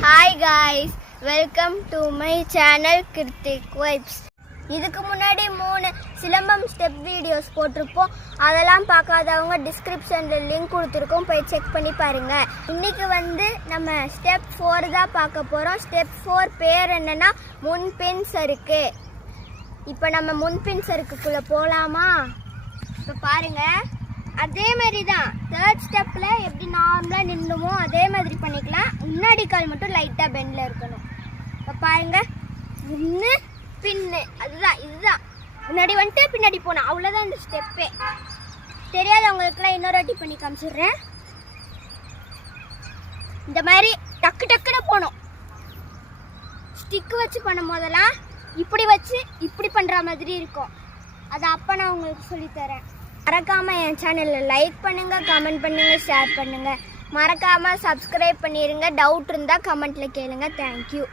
Hi guys, welcome to my channel Kirtik Vibes. இதுக்கு முன்னாடி 3 silambam step videos போட்டிருப்போம். அதெல்லாம் பார்க்காதவங்க டிஸ்கிரிப்ஷன்ல லிங்க் கொடுத்துருக்கோம், போய் செக் பண்ணி பாருங்க. இன்னைக்கு நம்ம ஸ்டெப் 4 தான் பார்க்க போறோம். ஸ்டெப் 4 பேர் என்னன்னா முன்பின் சறுக்கு. இப்போ நம்ம முன்பின் சறுக்குக்குள்ள போலாமா? இப்போ பாருங்க, அதே மாதிரி தான் தேர்ட் ஸ்டெப்பில் எப்படி நார்மலாக நின்றுமோ அதே மாதிரி பண்ணிக்கலாம். முன்னாடி கால் மட்டும் லைட்டாக பெண்டில் இருக்கணும். இப்போ பாருங்கள், முன்னு பின்னு, இதுதான் முன்னாடி வந்துட்டு பின்னாடி போனோம், அவ்வளோதான் இந்த ஸ்டெப்பே. தெரியாதவங்களுக்குலாம் இன்னொரு வாட்டி பண்ணி காமிச்சிடுறேன். இந்த மாதிரி டக்கு டக்குன்னு போகணும். ஸ்டிக்கு வச்சு பண்ணும் போதெல்லாம் இப்படி வச்சு இப்படி பண்ணுற மாதிரி இருக்கும். அதை அப்போ நான் உங்களுக்கு சொல்லித்தரேன். மறக்காமல் என் சேனலில் லைக் பண்ணுங்கள், கமெண்ட் பண்ணுங்கள், ஷேர் பண்ணுங்கள். மறக்காமல் சப்ஸ்கிரைப் பண்ணிடுங்க. டவுட் இருந்தால் கமெண்ட்டில் கேளுங்க. தேங்க்யூ.